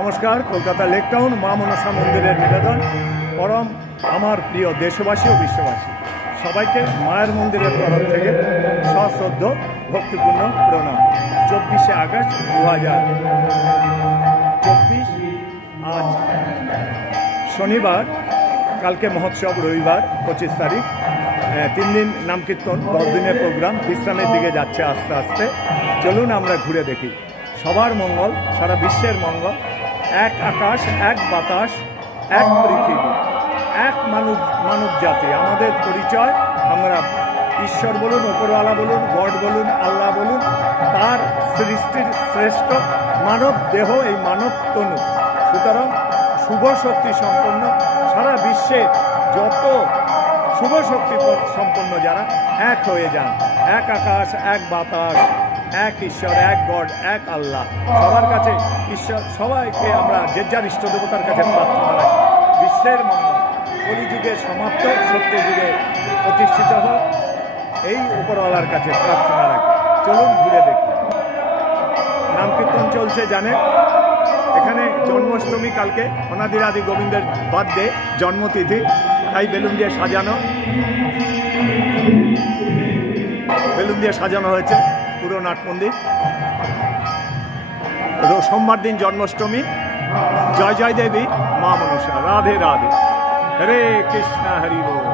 নমস্কার। Kolkata lake town মা মনসা মন্দিরের নিবেদন পরম আমার প্রিয় দেশবাসী ও বিশ্ববাসী সবাইকে মায়ের মন্দিরের তরফ থেকে সশ্রদ্ধ ভক্তিপূর্ণ প্রণাম। 24শে আগস্ট 2024 আজ শনিবার, কালকে মহোৎসব, রবিবার 25 তারিখ। 3 দিন নাম কীর্তন, 10 দিনের প্রোগ্রাম, বিশ্রামের দিকে যাচ্ছে আস্তে আস্তে। চলুন আমরা ঘুরে দেখি। সবার মঙ্গল, সারা বিশ্বের মঙ্গল। এক আকাশ, এক বাতাস, এক পৃথিবী, এক মানব জাতি। আমাদের পরিচয়, আমরা ঈশ্বর বলুন, উপরওয়ালা বলুন, গড বলুন, আল্লাহ বলুন, তার সৃষ্টির শ্রেষ্ঠ মানব দেহ, এই মানব তনু। সুতরাং শুভ শক্তি সম্পন্ন সারা বিশ্বে যত শুভ শক্তি সম্পন্ন যারা, এক হয়ে যান। এক আকাশ, এক বাতাস, এক ঈশ্বর, এক গড, এক আল্লাহ। সবার কাছে ঈশ্বর, সবাইকে আমরা যে যার ইষ্ট দেবতার কাছে প্রার্থনা রাখি বিশ্বের মঙ্গল। কলিযুগের সমাপ্ত, সত্য যুগে প্রতিষ্ঠিত হোক, এই উপরওয়ালার কাছে প্রার্থনা রাখি। চলুন ঘুরে দেখি। নাম কীর্তন চলছে জানেন। এখানে জন্মাষ্টমী, কালকে অনাদিরাদি গোবিন্দের বার্থডে, জন্মতিথি, তাই বেলুন দিয়ে সাজানো হয়েছে পুরো নাট মন্দির। সোমবার দিন জন্মাষ্টমী। জয় জয় দেবী মা মনসা। রাধে রাধে। হরে কৃষ্ণ, হরি বল।